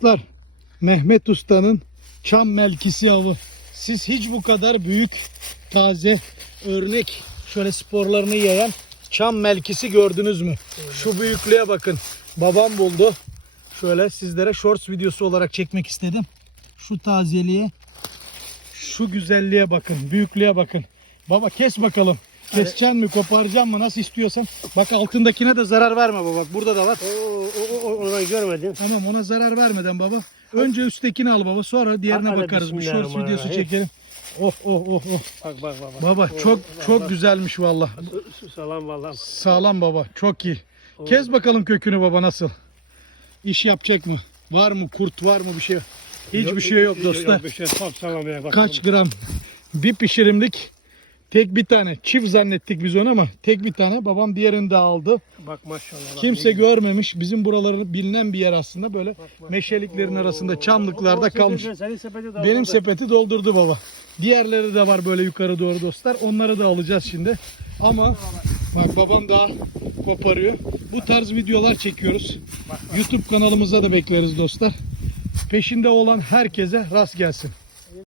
Dostlar Mehmet Usta'nın çam melkisi avı. Siz hiç bu kadar büyük taze örnek şöyle sporlarını yayan çam melkisi gördünüz mü? Şu büyüklüğe bakın. Babam buldu. Şöyle sizlere shorts videosu olarak çekmek istedim. Şu tazeliğe şu güzelliğe bakın. Büyüklüğe bakın. Baba kes bakalım. Keseceksin mi koparacaksın mı nasıl istiyorsan. Bak altındakine de zarar verme baba. Bak burada da var. Oo, o, o, orayı görmedim. Tamam ona zarar vermeden baba. Önce üsttekini al baba sonra diğerine Hadi bakarız. Bir shorts videosu bismillahirrahmanirrahim. çekelim. Oh oh oh oh. Bak bak bak. bak. Baba çok çok güzelmiş valla. Salam vallahi. Sağlam baba çok iyi. Kez bakalım kökünü baba nasıl? İş yapacak mı? Var mı kurt var mı bir şey? Hiçbir şey yok dostlar. Bir şey çok salam ya. Bak, Kaç gram? Bir pişirimlik tek bir tane. Çift zannettik biz onu ama tek bir tane. Babam diğerini de aldı. Bak maşallah. bak, Kimse görmemiş. Bizim buraların bilinen bir yer aslında. Böyle Bak, bak. meşeliklerin Oo, arasında, çamlıklarda o kalmış. sepeti- Benim sepeti doldurdu baba. Diğerleri de var böyle yukarı doğru dostlar. Onları da alacağız şimdi. Ama bak babam daha koparıyor. Bu tarz videolar çekiyoruz. YouTube kanalımıza da bekleriz dostlar. Peşinde olan herkese rast gelsin.